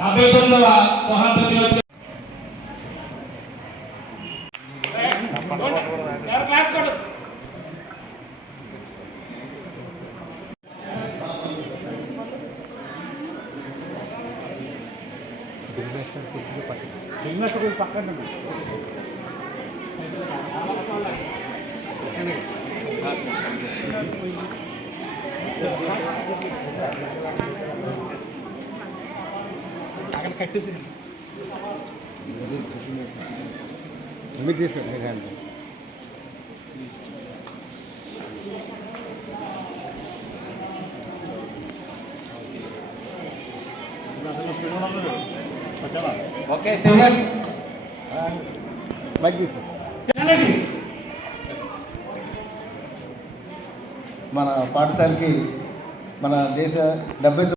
డెబ్బై తొమ్మిదవ స్వతంత్ర దినోత్సవం క్లాస్ కొడు మీరు తీసుకోండి మీరు హ్యాండ్ ఓకే సింగర్ మైక్ మన పాఠశాలకి మన దేశ డెబ్బై